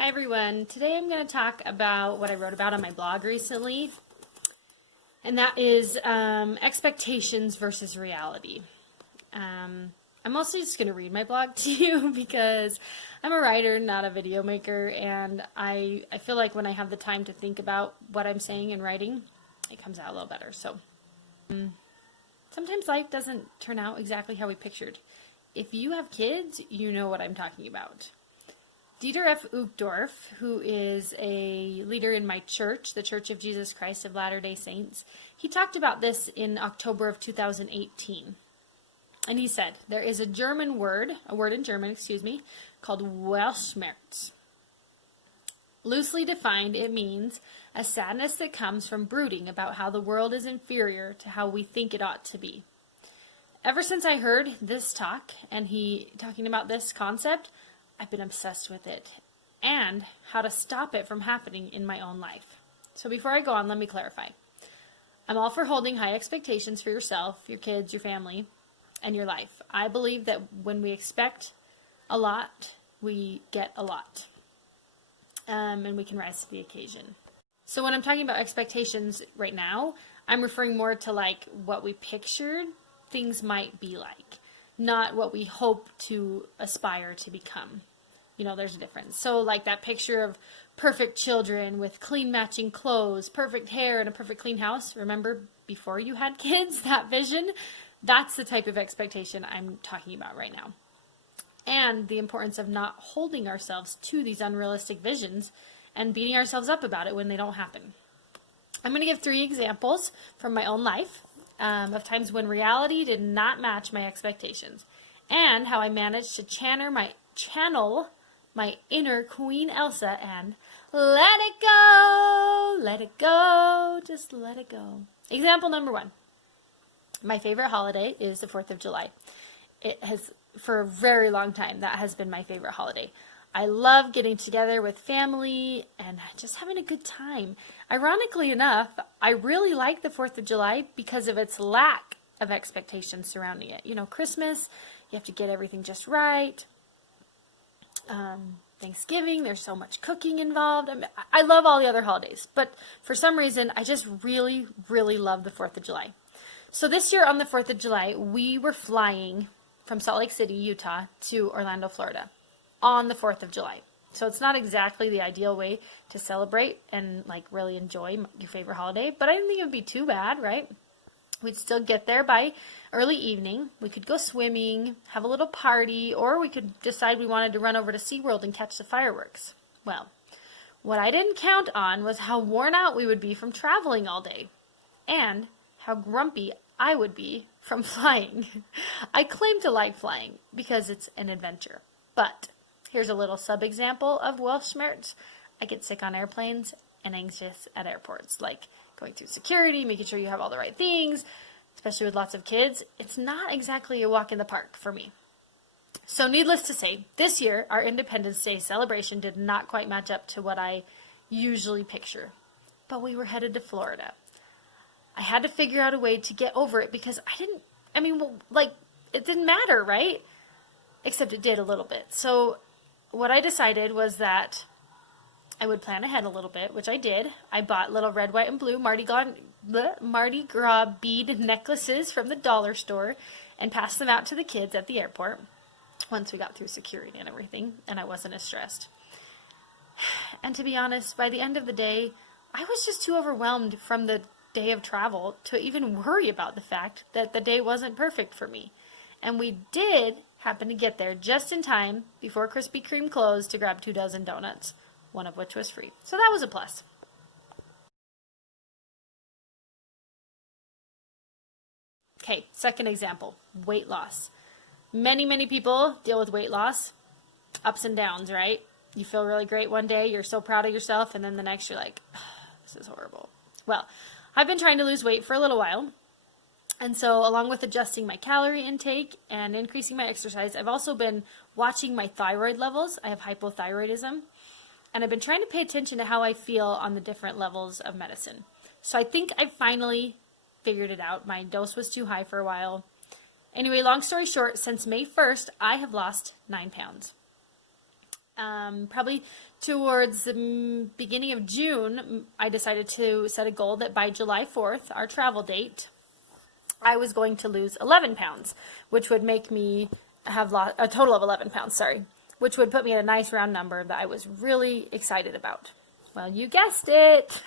Hi everyone. Today I'm going to talk about what I wrote about on my blog recently, and that is expectations versus reality. I'm mostly just going to read my blog to you because I'm a writer, not a video maker, and I feel like when I have the time to think about what I'm saying and writing, it comes out a little better. So sometimes life doesn't turn out exactly how we pictured. If you have kids, you know what I'm talking about. Dieter F. Uchtdorf, who is a leader in my church, the Church of Jesus Christ of Latter-day Saints, he talked about this in October of 2018. And he said, there is a word in German, called Weltschmerz. Loosely defined, it means a sadness that comes from brooding about how the world is inferior to how we think it ought to be. Ever since I heard this talk, and he talking about this concept, I've been obsessed with it and how to stop it from happening in my own life. So before I go on, let me clarify. I'm all for holding high expectations for yourself, your kids, your family, and your life. I believe that when we expect a lot, we get a lot. And we can rise to the occasion. So when I'm talking about expectations right now, I'm referring more to like what we pictured things might be like, not what we hope to aspire to become. You know, there's a difference. So like that picture of perfect children with clean matching clothes, perfect hair, and a perfect clean house. Remember before you had kids, that vision? That's the type of expectation I'm talking about right now. And the importance of not holding ourselves to these unrealistic visions and beating ourselves up about it when they don't happen. I'm going to give 3 examples from my own life of times when reality did not match my expectations, and how I managed to channel my inner Queen Elsa and let it go, just let it go. Example number 1. My favorite holiday is the 4th of July. It has, for a very long time, that has been my favorite holiday. I love getting together with family and just having a good time. Ironically enough, I really like the 4th of July because of its lack of expectations surrounding it. You know, Christmas, you have to get everything just right. Thanksgiving, there's so much cooking involved. I love all the other holidays, but for some reason, I just really, really love the 4th of July. So this year on the 4th of July, we were flying from Salt Lake City, Utah to Orlando, Florida on the 4th of July. So it's not exactly the ideal way to celebrate and like really enjoy your favorite holiday, but I didn't think it would be too bad, right? We'd still get there by early evening. We could go swimming, have a little party, or we could decide we wanted to run over to SeaWorld and catch the fireworks. Well, what I didn't count on was how worn out we would be from traveling all day, and how grumpy I would be from flying. I claim to like flying because it's an adventure, but here's a little sub-example of Weltschmerz. I get sick on airplanes and anxious at airports, like going through security, making sure you have all the right things, especially with lots of kids. It's not exactly a walk in the park for me. So needless to say, this year, our Independence Day celebration did not quite match up to what I usually picture. But we were headed to Florida. I had to figure out a way to get over it because it didn't matter, right? Except it did a little bit. So what I decided was that I would plan ahead a little bit, which I did. I bought little red, white, and blue Mardi Gras bead necklaces from the dollar store and passed them out to the kids at the airport once we got through security and everything, and I wasn't as stressed. And to be honest, by the end of the day, I was just too overwhelmed from the day of travel to even worry about the fact that the day wasn't perfect for me. And we did happen to get there just in time before Krispy Kreme closed to grab 2 dozen donuts, one of which was free. So that was a plus. Okay, second example, weight loss. Many people deal with weight loss, ups and downs, right? You feel really great one day, you're so proud of yourself, and then the next you're like, oh, this is horrible. Well, I've been trying to lose weight for a little while. And so along with adjusting my calorie intake and increasing my exercise, I've also been watching my thyroid levels. I have hypothyroidism. And I've been trying to pay attention to how I feel on the different levels of medicine. So I think I finally figured it out. My dose was too high for a while. Anyway, long story short, since May 1st, I have lost 9 pounds. Probably towards the beginning of June, I decided to set a goal that by July 4th, our travel date, I was going to lose 11 pounds, which would make me have lost a total of 11 pounds, sorry, which would put me at a nice round number that I was really excited about. Well, you guessed it.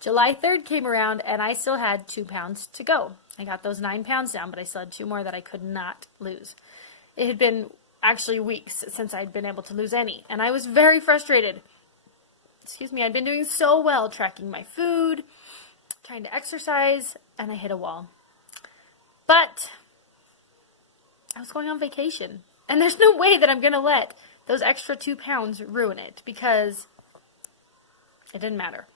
July 3rd came around and I still had 2 pounds to go. I got those 9 pounds down, but I still had 2 more that I could not lose. It had been actually weeks since I'd been able to lose any, and I was very frustrated. Excuse me, I'd been doing so well tracking my food, trying to exercise, and I hit a wall. But I was going on vacation, and there's no way that I'm going to let those extra 2 pounds ruin it, because it didn't matter.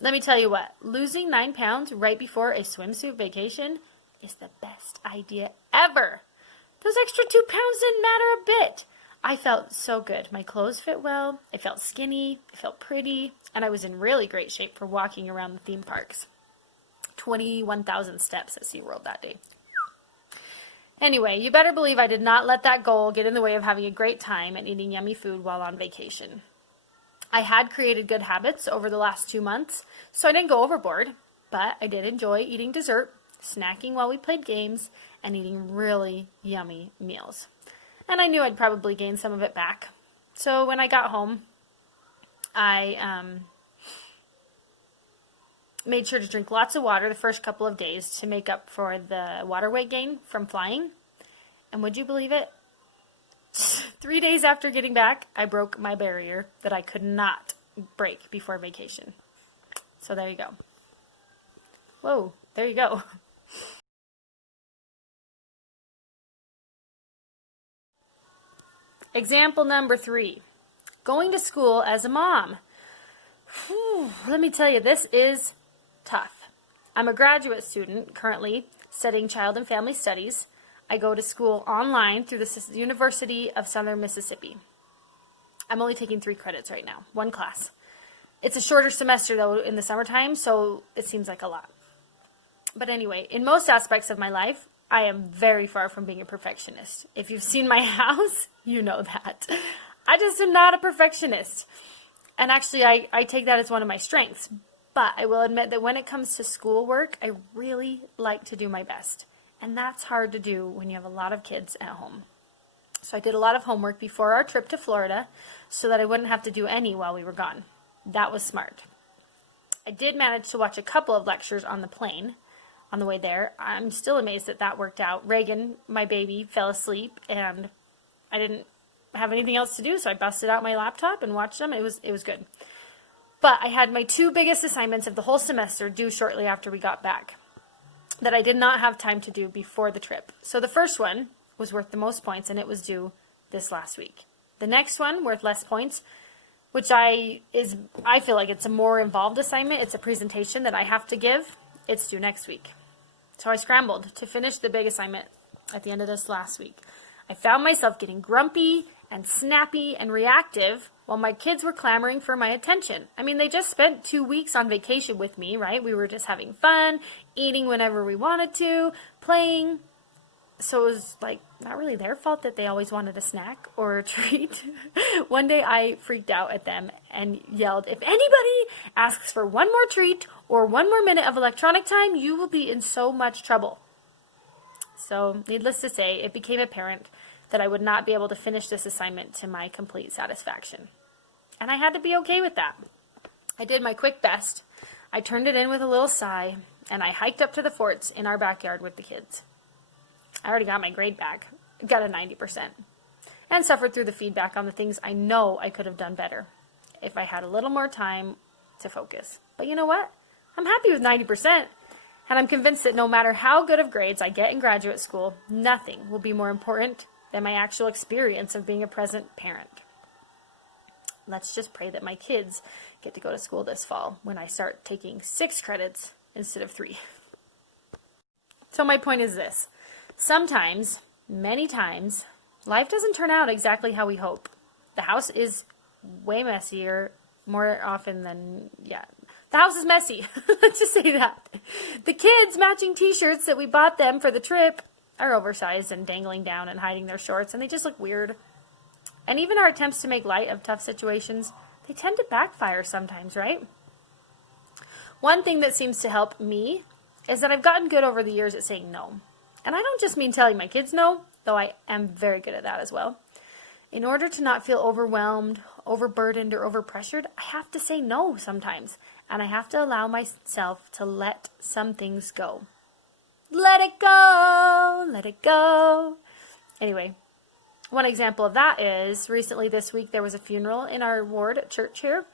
Let me tell you what, losing 9 pounds right before a swimsuit vacation is the best idea ever. Those extra 2 pounds didn't matter a bit. I felt so good. My clothes fit well, I felt skinny, I felt pretty, and I was in really great shape for walking around the theme parks. 21,000 steps at SeaWorld that day. Anyway, you better believe I did not let that goal get in the way of having a great time and eating yummy food while on vacation. I had created good habits over the last 2 months, so I didn't go overboard, but I did enjoy eating dessert, snacking while we played games, and eating really yummy meals. And I knew I'd probably gain some of it back. So when I got home, I made sure to drink lots of water the first couple of days to make up for the water weight gain from flying. And would you believe it? 3 days after getting back, I broke my barrier that I could not break before vacation. So there you go. Whoa, there you go. Example number 3, going to school as a mom. Whew, let me tell you, this is tough. I'm a graduate student currently studying child and family studies. I go to school online through the University of Southern Mississippi. I'm only taking 3 credits right now, 1 class. It's a shorter semester though in the summertime, so it seems like a lot. But anyway, in most aspects of my life, I am very far from being a perfectionist. If you've seen my house, you know that. I just am not a perfectionist. And actually, I take that as one of my strengths. But I will admit that when it comes to schoolwork, I really like to do my best. And that's hard to do when you have a lot of kids at home. So I did a lot of homework before our trip to Florida so that I wouldn't have to do any while we were gone. That was smart. I did manage to watch a couple of lectures on the plane on the way there. I'm still amazed that that worked out. Reagan, my baby, fell asleep and I didn't have anything else to do, so I busted out my laptop and watched them. It was good. But I had my 2 biggest assignments of the whole semester due shortly after we got back that I did not have time to do before the trip. So the first one was worth the most points, and it was due this last week. The next one, worth less points, which I feel like it's a more involved assignment. It's a presentation that I have to give. It's due next week. So I scrambled to finish the big assignment at the end of this last week. I found myself getting grumpy and snappy and reactive while my kids were clamoring for my attention. I mean, they just spent 2 weeks on vacation with me, right? We were just having fun, eating whenever we wanted to, playing. So it was like not really their fault that they always wanted a snack or a treat. One day I freaked out at them and yelled, "If anybody asks for one more treat or 1 more minute of electronic time, you will be in so much trouble." So needless to say, it became apparent that I would not be able to finish this assignment to my complete satisfaction. And I had to be okay with that. I did my quick best. I turned it in with a little sigh, and I hiked up to the forts in our backyard with the kids. I already got my grade back. I got a 90%. And suffered through the feedback on the things I know I could have done better if I had a little more time to focus. But you know what? I'm happy with 90%. And I'm convinced that no matter how good of grades I get in graduate school, nothing will be more important than my actual experience of being a present parent. Let's just pray that my kids get to go to school this fall when I start taking 6 credits instead of 3. So my point is this. Sometimes, many times, life doesn't turn out exactly how we hope. The house is way messier more often than, the house is messy. Let's just say that. The kids' matching t-shirts that we bought them for the trip are oversized and dangling down and hiding their shorts, and they just look weird. And even our attempts to make light of tough situations, they tend to backfire sometimes, right? One thing that seems to help me is that I've gotten good over the years at saying no. And I don't just mean telling my kids no, though I am very good at that as well. In order to not feel overwhelmed, overburdened, or overpressured, I have to say no sometimes. And I have to allow myself to let some things go. Let it go! Let it go! Anyway, one example of that is recently this week there was a funeral in our ward at church here.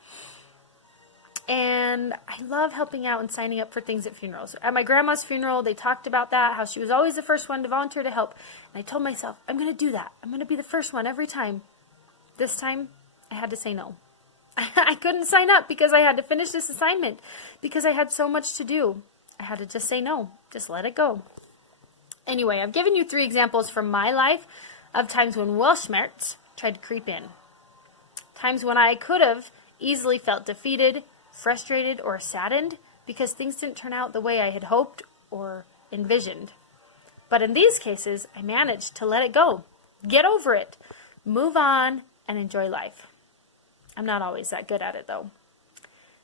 And I love helping out and signing up for things at funerals. At my grandma's funeral, they talked about that, how she was always the first one to volunteer to help. And I told myself, I'm going to do that. I'm going to be the first one every time. This time, I had to say no. I couldn't sign up because I had to finish this assignment, because I had so much to do. I had to just say no. Just let it go. Anyway, I've given you 3 examples from my life of times when Weltschmerz tried to creep in. Times when I could have easily felt defeated, frustrated, or saddened because things didn't turn out the way I had hoped or envisioned. But in these cases, I managed to let it go, get over it, move on, and enjoy life. I'm not always that good at it, though.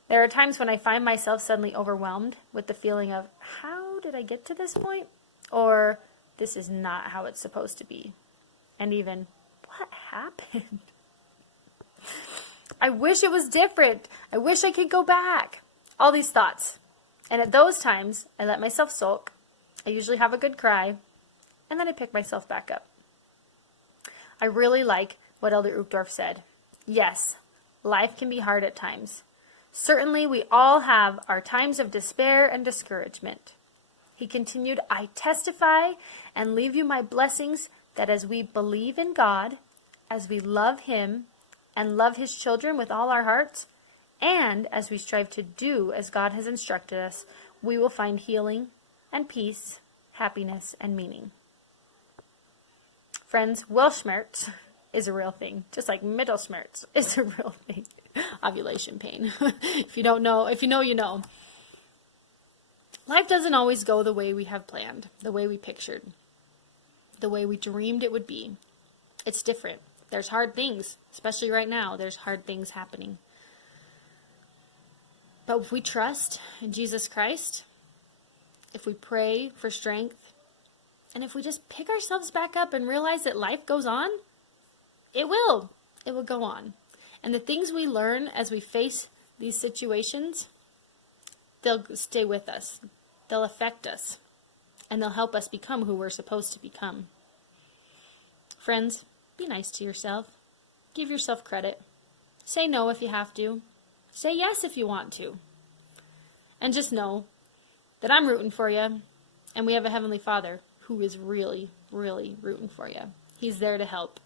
There are times when I find myself suddenly overwhelmed with the feeling of, how did I get to this point? Or, this is not how it's supposed to be. And even, what happened? I wish it was different. I wish I could go back. All these thoughts. And at those times, I let myself sulk. I usually have a good cry. And then I pick myself back up. I really like what Elder Uchtdorf said. Yes, life can be hard at times. Certainly, we all have our times of despair and discouragement. He continued, I testify and leave you my blessings that as we believe in God, as we love Him, and love His children with all our hearts, and as we strive to do as God has instructed us, we will find healing and peace, happiness, and meaning. Friends, Weltschmerz is a real thing, just like Mittelschmerz is a real thing. Ovulation pain. If you don't know, if you know, you know. Life doesn't always go the way we have planned, the way we pictured, the way we dreamed it would be. It's different. There's hard things, especially right now. There's hard things happening. But if we trust in Jesus Christ, if we pray for strength, and if we just pick ourselves back up and realize that life goes on, it will. It will go on. And the things we learn as we face these situations, they'll stay with us. They'll affect us. And they'll help us become who we're supposed to become. Friends, be nice to yourself. Give yourself credit. Say no if you have to. Say yes if you want to. And just know that I'm rooting for you, and we have a Heavenly Father who is really, really rooting for you. He's there to help.